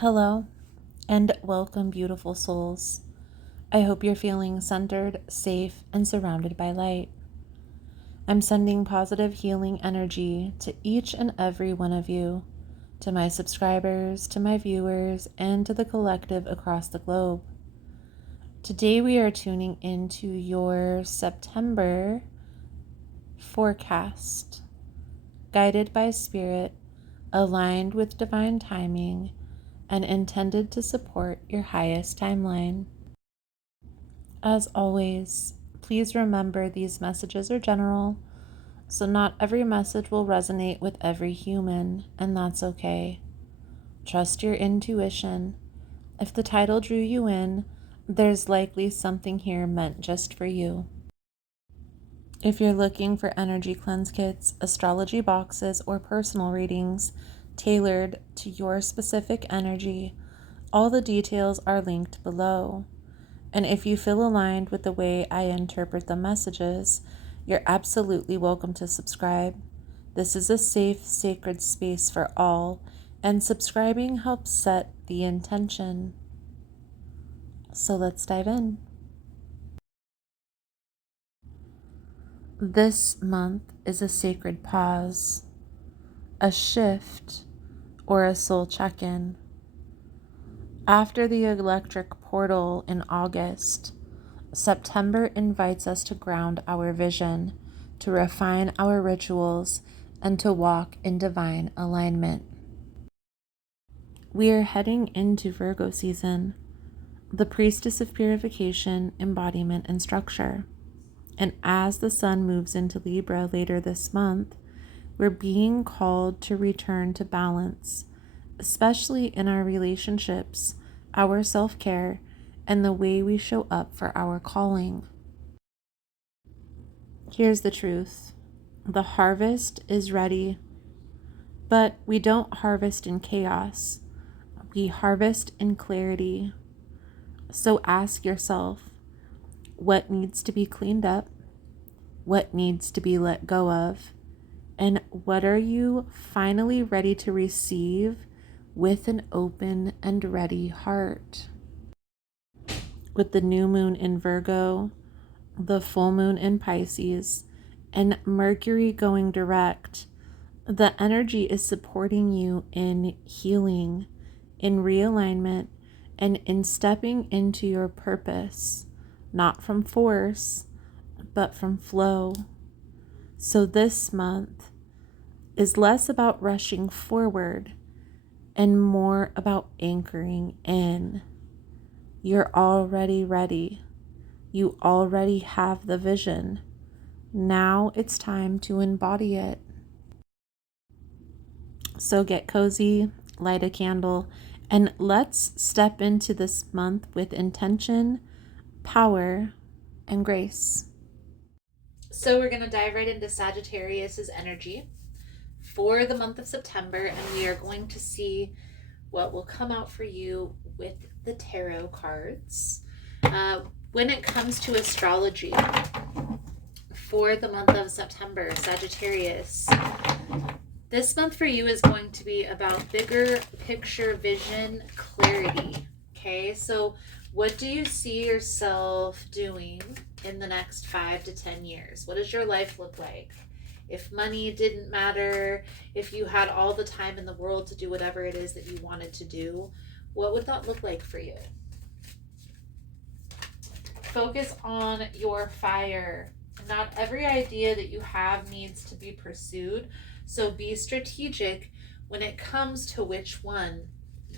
Hello and welcome, beautiful souls. I hope you're feeling centered, safe, and surrounded by light. I'm sending positive healing energy to each and every one of you, to my subscribers, to my viewers, and to the collective across the globe. Today we are tuning into your September forecast, guided by spirit, aligned with divine timing, and intended to support your highest timeline. As always, please remember these messages are general, so not every message will resonate with every human, and that's okay. Trust your intuition. If the title drew you in, there's likely something here meant just for you. If you're looking for energy cleanse kits, astrology boxes, or personal readings tailored to your specific energy, all the details are linked below. And if you feel aligned with the way I interpret the messages, you're absolutely welcome to subscribe. This is a safe, sacred space for all, and subscribing helps set the intention. So let's dive in. This month is a sacred pause, a shift, or a soul check-in. After the electric portal in August, September invites us to ground our vision, to refine our rituals, and to walk in divine alignment. We are heading into Virgo season, the priestess of purification, embodiment, and structure. And as the sun moves into Libra later this month, we're being called to return to balance, especially in our relationships, our self-care, and the way we show up for our calling. Here's the truth. The harvest is ready, but we don't harvest in chaos. We harvest in clarity. So ask yourself, what needs to be cleaned up? What needs to be let go of? And what are you finally ready to receive with an open and ready heart? With the new moon in Virgo, the full moon in Pisces, and Mercury going direct, the energy is supporting you in healing, in realignment, and in stepping into your purpose, not from force, but from flow. So this month is less about rushing forward and more about anchoring in. You're already ready. You already have the vision. Now it's time to embody it. So get cozy, light a candle, and let's step into this month with intention, power, and grace. So we're going to dive right into Sagittarius's energy for the month of September, and we are going to see what will come out for you with the tarot cards. When it comes to astrology for the month of September, Sagittarius, this month for you is going to be about bigger picture vision, clarity. Okay, so what do you see yourself doing in the next 5 to 10 years? What does your life look like? If money didn't matter, if you had all the time in the world to do whatever it is that you wanted to do, what would that look like for you? Focus on your fire. Not every idea that you have needs to be pursued, so be strategic when it comes to which one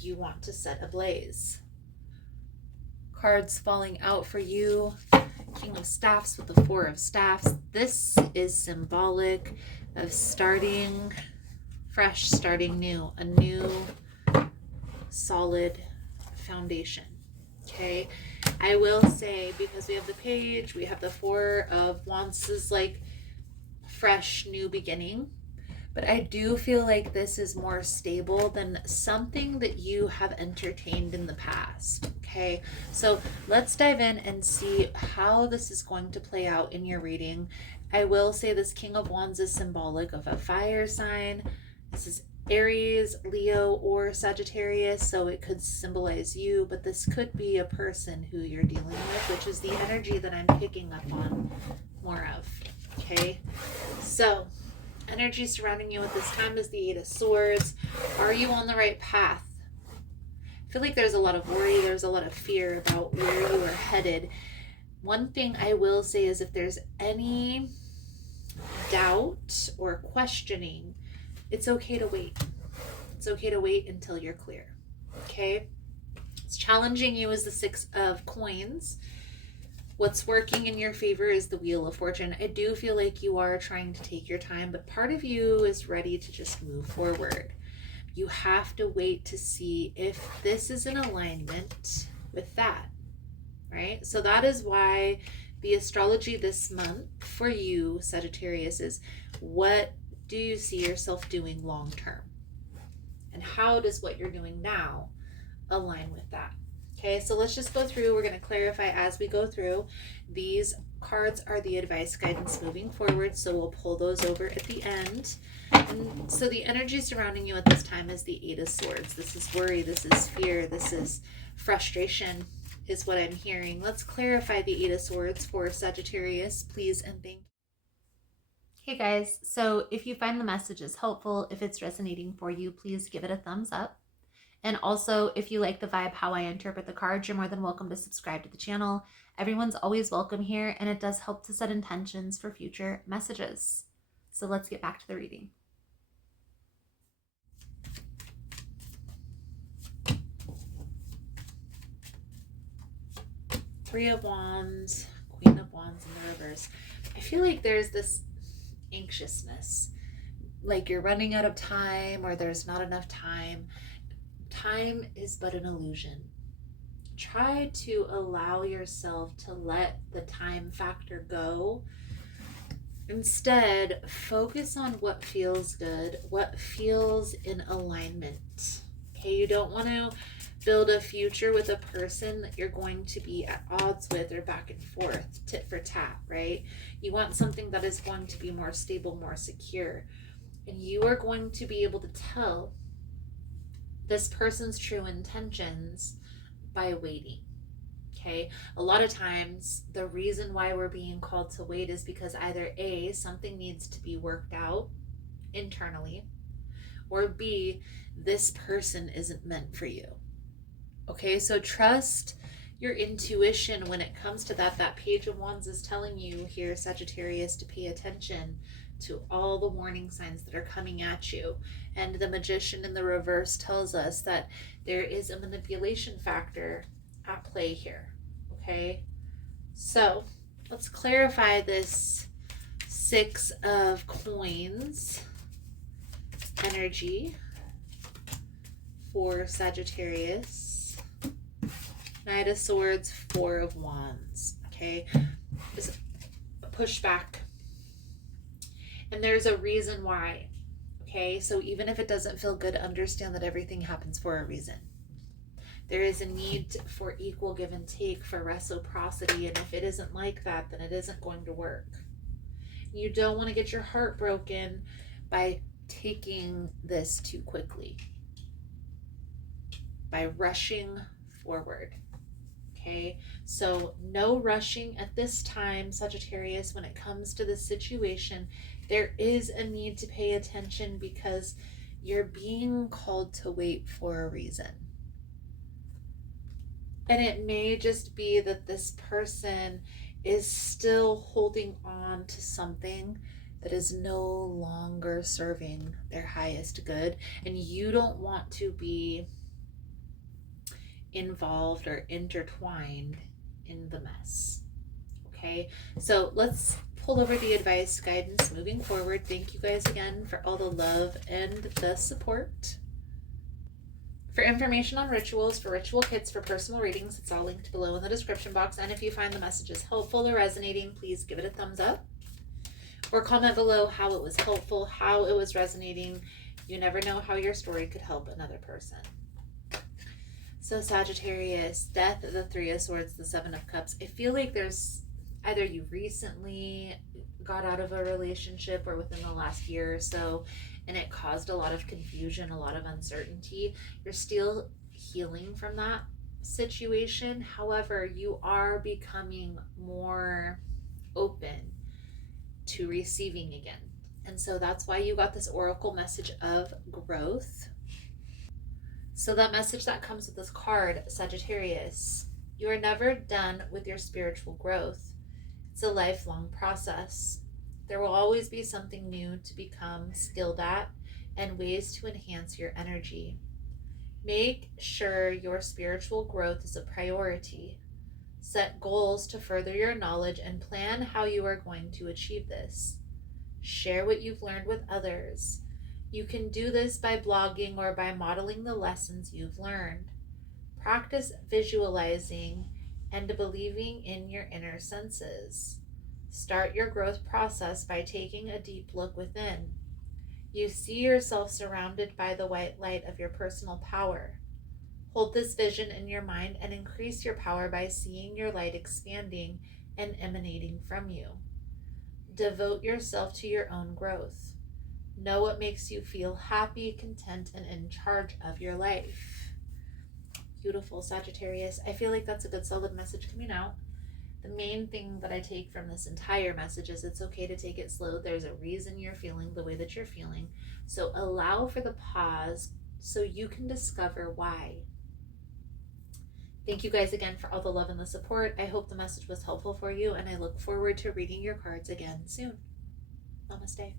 you want to set ablaze. Cards falling out for you. King of Staffs with the Four of Staffs. This is symbolic of starting fresh, starting new, a new solid foundation. Okay, I will say, because we have the page, we have the Four of Wands, this is like fresh new beginning, but I do feel like this is more stable than something that you have entertained in the past. Okay, so let's dive in and see how this is going to play out in your reading. I will say this King of Wands is symbolic of a fire sign. This is Aries, Leo, or Sagittarius, so it could symbolize you, but this could be a person who you're dealing with, which is the energy that I'm picking up on more of. Okay, so energy surrounding you at this time is the Eight of Swords. Are you on the right path? I feel like there's a lot of worry, there's a lot of fear about where you are headed. One thing I will say is if there's any doubt or questioning, it's okay to wait. It's okay to wait until you're clear. Okay? It's challenging you is the Six of Coins. What's working in your favor is the Wheel of Fortune. I do feel like you are trying to take your time, but part of you is ready to just move forward. You have to wait to see if this is in alignment with that, right? So that is why the astrology this month for you, Sagittarius, is what do you see yourself doing long term? And how does what you're doing now align with that? Okay, so let's just go through. We're going to clarify as we go through. These cards are the advice guidance moving forward, so we'll pull those over at the end. And so the energy surrounding you at this time is the Eight of Swords. This is worry, this is fear, this is frustration is what I'm hearing. Let's clarify the Eight of Swords for Sagittarius, please and thank you. Hey guys, so if you find the messages helpful, if it's resonating for you, please give it a thumbs up. And also, if you like the vibe, how I interpret the cards, you're more than welcome to subscribe to the channel. Everyone's always welcome here, and it does help to set intentions for future messages. So let's get back to the reading. Three of Wands, Queen of Wands in the reverse. I feel like there's this anxiousness, like you're running out of time or there's not enough time. Time is but an illusion. Try to allow yourself to let the time factor go. Instead, focus on what feels good, what feels in alignment. Okay, you don't want to build a future with a person that you're going to be at odds with or back and forth, tit for tat, right? You want something that is going to be more stable, more secure. And you are going to be able to tell this person's true intentions by waiting. Okay, a lot of times the reason why we're being called to wait is because either A, something needs to be worked out internally, or B, this person isn't meant for you. Okay, so trust your intuition when it comes to that. That Page of Wands is telling you here, Sagittarius, to pay attention to all the warning signs that are coming at you. And the Magician in the reverse tells us that there is a manipulation factor at play here. Okay, so let's clarify this Six of Coins energy for Sagittarius. Knight of Swords, Four of Wands. Okay, just a pushback. And there's a reason why. Okay, so even if it doesn't feel good, understand that everything happens for a reason. There is a need for equal give and take, for reciprocity, and if it isn't like that, then it isn't going to work. You don't want to get your heart broken by taking this too quickly, by rushing forward. Okay, so no rushing at this time, Sagittarius. When it comes to this situation, there is a need to pay attention because you're being called to wait for a reason. And it may just be that this person is still holding on to something that is no longer serving their highest good. And you don't want to be involved or intertwined in the mess. Okay, so let's pull over the advice guidance moving forward. Thank you guys again for all the love and the support. For information on rituals, for ritual kits, for personal readings, it's all linked below in the description box. And if you find the messages helpful or resonating, please give it a thumbs up or comment below how it was helpful, how it was resonating. You never know how your story could help another person. So Sagittarius, Death, the Three of Swords, the Seven of Cups. I feel like there's either you recently got out of a relationship or within the last year or so, and it caused a lot of confusion, a lot of uncertainty. You're still healing from that situation. However, you are becoming more open to receiving again. And so that's why you got this oracle message of growth. So, that message that comes with this card, Sagittarius, you are never done with your spiritual growth. It's a lifelong process. There will always be something new to become skilled at and ways to enhance your energy. Make sure your spiritual growth is a priority. Set goals to further your knowledge and plan how you are going to achieve this. Share what you've learned with others. You can do this by blogging or by modeling the lessons you've learned. Practice visualizing and believing in your inner senses. Start your growth process by taking a deep look within. You see yourself surrounded by the white light of your personal power. Hold this vision in your mind and increase your power by seeing your light expanding and emanating from you. Devote yourself to your own growth. Know what makes you feel happy, content, and in charge of your life. Beautiful, Sagittarius. I feel like that's a good solid message coming out. The main thing that I take from this entire message is it's okay to take it slow. There's a reason you're feeling the way that you're feeling. So allow for the pause so you can discover why. Thank you guys again for all the love and the support. I hope the message was helpful for you, and I look forward to reading your cards again soon. Namaste.